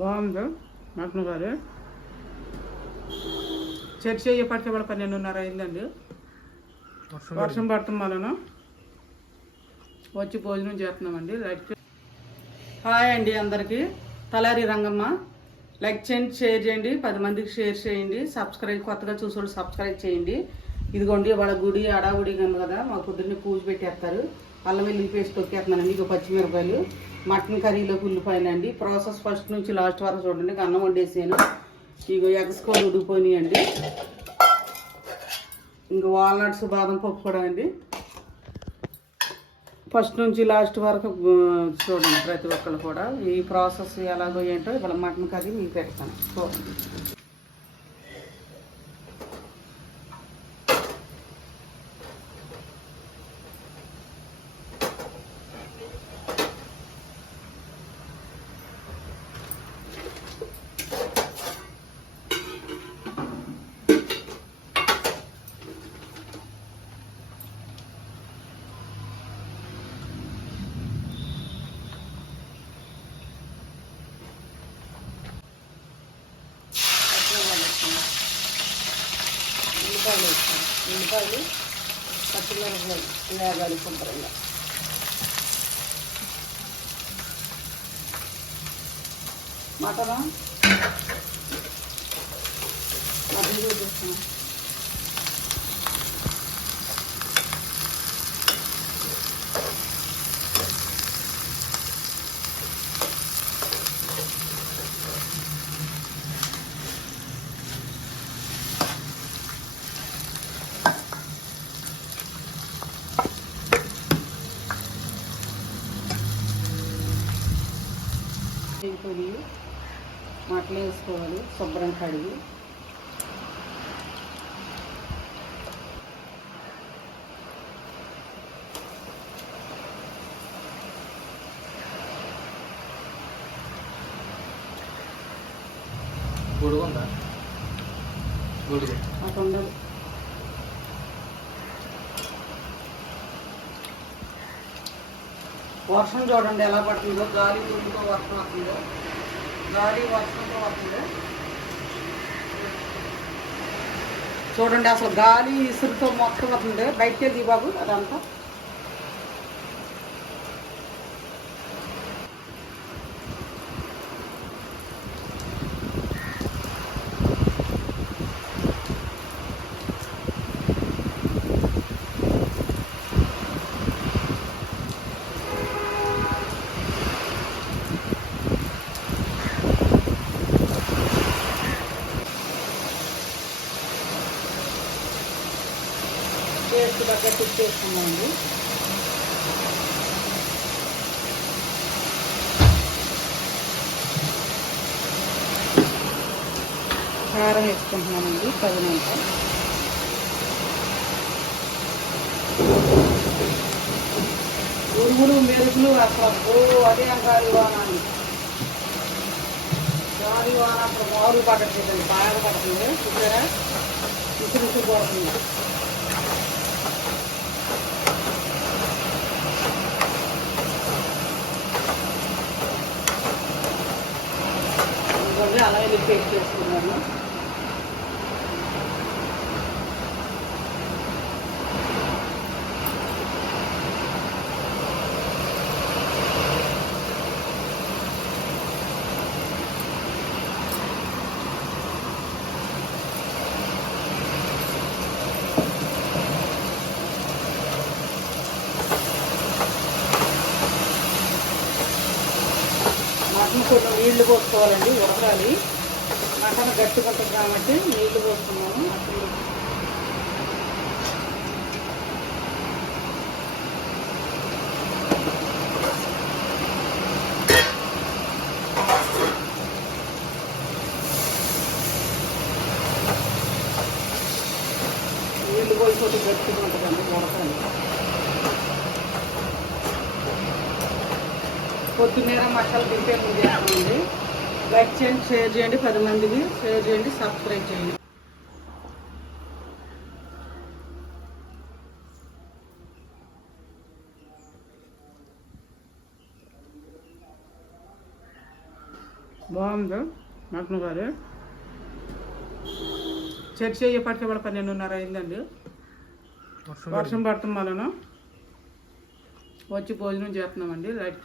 బాగుంది mutton curry. చర్చ అయ్యేపడితే కూడా 12:30 అయిందండి. వర్షం పడుతుంది వలన వచ్చి భోజనం చేస్తున్నామండి. హాయ్ అండి అందరికీ. తలారి రంగమ్మ. లైక్ చేయండి, షేర్ చేయండి, 10 మందికి షేర్ చేయండి. కొత్తగా చూసేవాళ్ళు సబ్స్క్రైబ్ చేయండి. ఇదిగోండి వాళ్ళ గుడి అడాగుడి ఉంది కదా, మా పొద్దున్నే పూజ పెట్టేస్తారు. అల్లం వెల్లుల్లి పేస్ట్ తొక్కేస్తున్నానండి. ఇక పచ్చిమిరపకాయలు, మటన్ కర్రీలోకి ఉల్లిపాయలు అండి. ప్రాసెస్ ఫస్ట్ నుంచి లాస్ట్ వరకు చూడండి. అన్నం వండేసాను. ఇక ఎగసుకోలు ఉడికిపోయినాయండి. ఇంక వాల్నట్స్ బాదం పప్పు కూడా అండి. ఫస్ట్ నుంచి లాస్ట్ వరకు చూడండి ప్రతి ఒక్కరు కూడా. ఈ ప్రాసెస్ ఎలాగో ఏంటో ఇవాళ మటన్ కర్రీ మీకు పెడతాను చూడండి. ఉల్లిపాయలు వేస్తాను. ఉల్లిపాయలు, పచ్చిమిరపకాయలు వేగాలి శుభ్రంగా. మటన్ చూపిస్తాను. పొడి మటలు వేసుకోవాలి శుభ్రం కడిగి. అటు ఉండదు. వర్షం చూడండి ఎలా పడుతుందో. గాలి ఊరితో వర్షం వస్తుందో, గాలి వర్షంతో వస్తుందో చూడండి. అసలు గాలి ఇసురుతో మొత్తం వస్తుంది. బయటకి వెళ్ళి బాబు అదంతా. టేస్ట్ తగ్గట్టు చేసుకున్నామండి. కారం వేసుకుంటున్నామండి తగినంత. ఉరుగులు మెరుగులు అసలు అదే గాలివాన అని. గాలివాన అసలు మారు పడట్లేదండి, బాగా పడుతుంది. చూసారా, ఇసురు పోతుంది. అలాగే పేస్ట్ చేసుకున్నాను. మటన్ కొన్ని నీళ్లు పోసుకోవాలండి, ఉడకాలి. మటన్ గట్టిగా ఉంటుంది కాబట్టి నీళ్లు పోస్తున్నాను. నీళ్లు పోయిపోతే గట్టిగా ఉంటుందండి, ఉడకాలి. కొత్తిమీర మసాలా తింటే ముందు చేస్తామండి. లైక్ చేయండి, షేర్ చేయండి, 10 మందికి షేర్ చేయండి, సబ్స్క్రైబ్ చేయండి. బాగుంది మటన్ కర్రీ. చర్చి అయ్యేపటికి కూడా 12:30 అయిందండి. వర్షం పడుతుంది వలన వచ్చి భోజనం చేస్తున్నామండి. లైక్